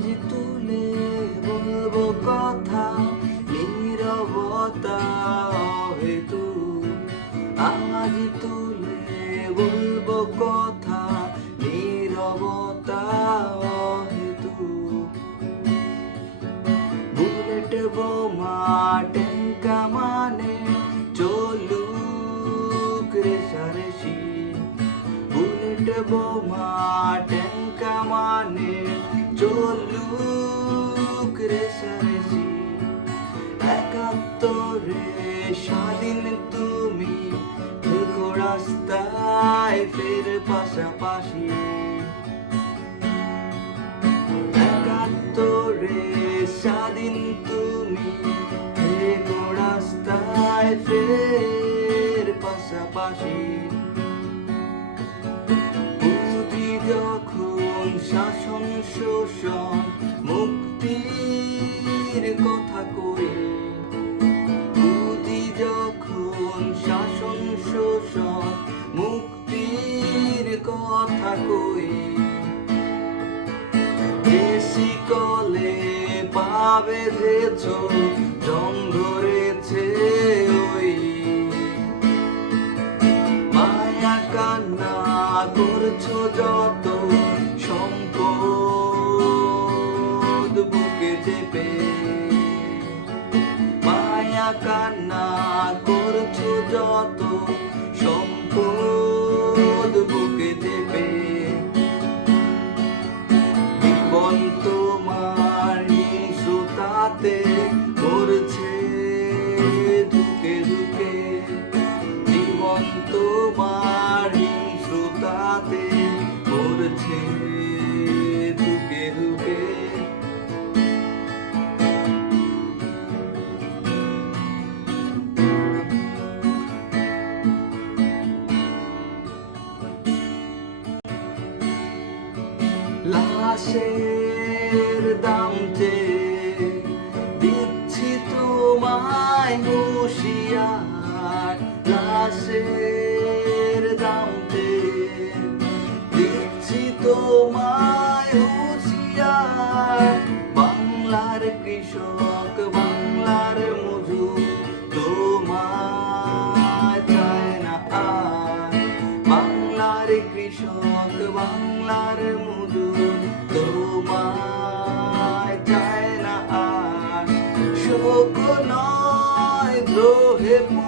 আজ তুলে বলব কথা, নীরবতা হেতু আজ তুলে বলব কথা, নীরবতা হেতু বুলেট বোমা টেঙ্কা মানে চলুক রেসারেসি বুলেট বোমা চলুক রেশারেশি একাত্তরে স্বাধীন তুমি থেকো রাস্তায় ফের পাশাপাশি একাত্তরে স্বাধীন তুমি থেকো রাস্তায় ফের পাশাপাশি শাসন, শোষণ, মুক্তির কথা কই? বুঝি যখন শাসন, শোষণ, মুক্তির কথা কই? বেশি কলে পা বেঁধেছ ধরেছে ওই। মায়া কান্না করছ যত চেপে মায়া কান্না করছ যত, সম্পদ বুকে চেপে জীবন তোমার হিংসুতাতে মরছে দুকে দুকে জীবন তোমার হিংসুতাতে মরছে লাশের দাম দিচ্ছি তোমায় হুঁশিয়ার। লাশের দাম দিচ্ছি তোমায় হুঁশিয়ার। বাংলার কৃষক, বাংলার মজুর, তোমায় চায় না আর। বাংলার কৃষক, বাংলার Good morning.